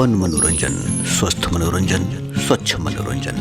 अपन मनोरंजन, स्वस्थ मनोरंजन, स्वच्छ मनोरंजन।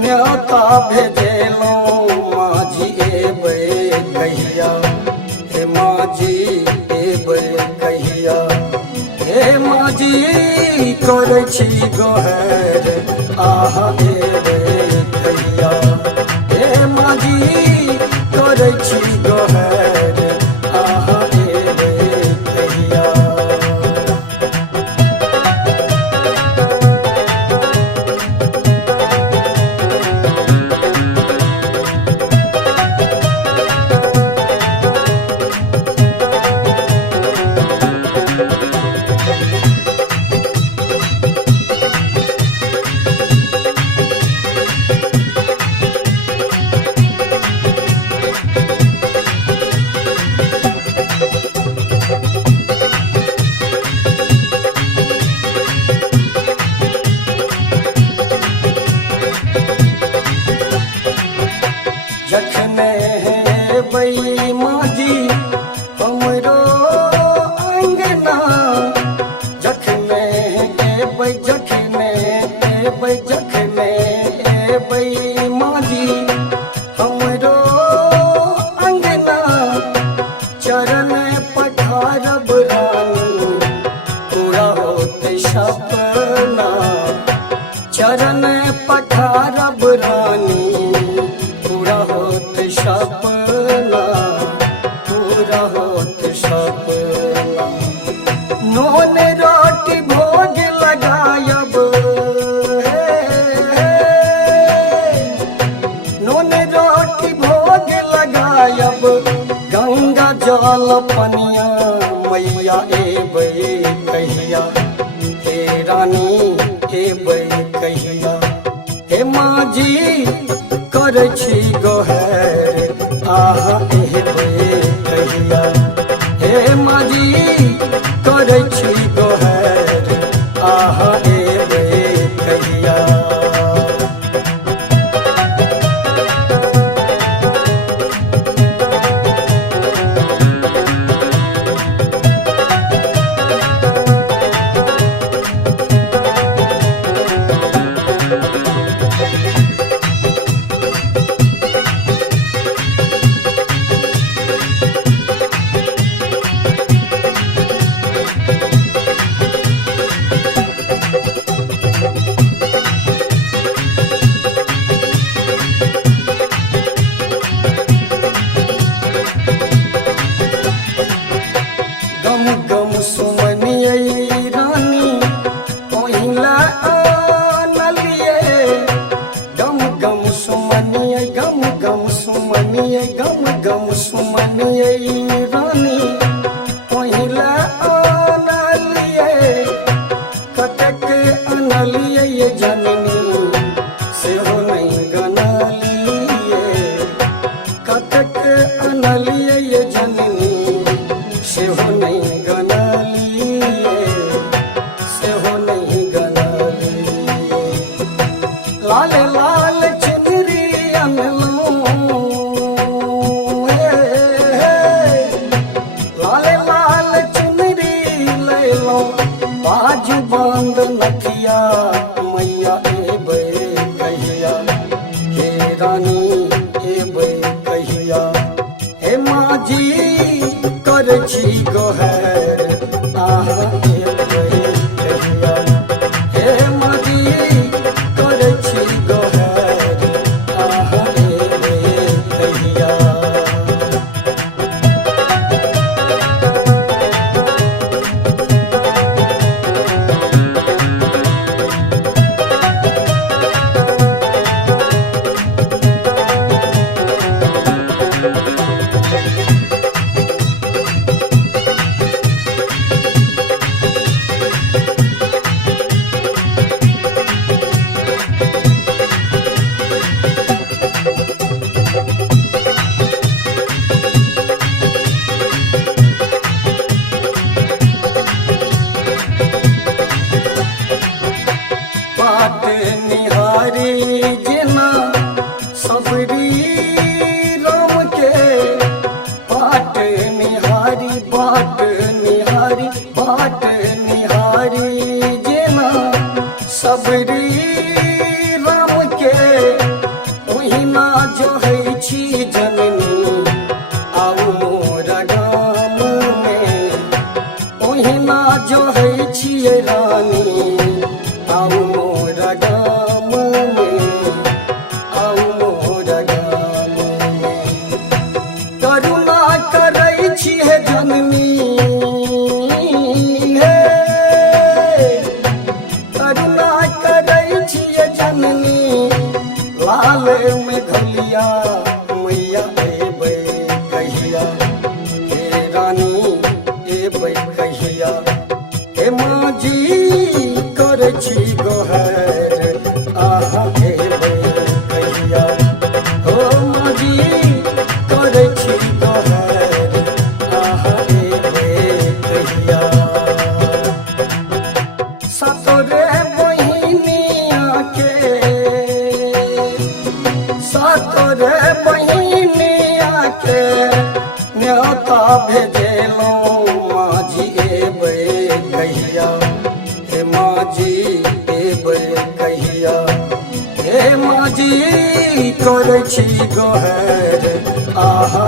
न्योता भेजेलो माझी एबे कहिया, हे माझी एबे कहिया, हे माझी करै छी गोहर आहा एबे कहिया, हे माझी करै छी गोहर आहा एबे कहिया। जखने बई माझी हमरो अंगना, जखने बई माझी हमरो अंगना, चरण पठारब रानी पूरा होते सपना, चरण पठारब रानी पूरा होत सपना, पूरा होत सपना। नून रोटी भोग लगायब, नून रोटी भोग लगायब, गंगा जल पनिया मैया एबे कहिया, हे रानी एबे कहिया, हे माझी करै छी गोहर आहा एबे कहिया, हे माझी करै छी गोहर आहा एबे कहिया। गम गम सुमनियै रानी पहिला आनलिए, गम गम सुमनियै, गम गम सुमनियै, गम गम सुमनियै रानी पहिला आनलिए, कटक आनलिए जननी सेहो नहीं गनलिए, कटक आनलिए जननी सेहो नहीं गनलिए, सेहो नहीं गनलिए। लाल लाल चुनरी अनलूं, लाल लाल चुनरी लैलूं, बाजू बांध नथिया मैया एबे कहिया, हे रानी एबे कहिया, हे माझी करै छी गोहर आहा एबे कहिया, हे माझी करै छी गोहर आहा एबे कहिया। महिना जो है छियै रानी आउ मोर गाम में आउ मोर गाम में करुणा करै छियै जननी हे करुणा करै छियै जननी लाल में घलिया मैया एबै कहिया हे रानी एबै कहिया हे माँ जी करै छी गोहर आहा एबै कहिया हो माँ जी करै छी गोहर आहा एबै कहिया सतरे बहिनिया के सतरे बहिनिया के न्योता भेजेलौं माँ जी एबै कहिया हे माँ जी एबै कहिया हे माँ जी करै छी गोहर आहा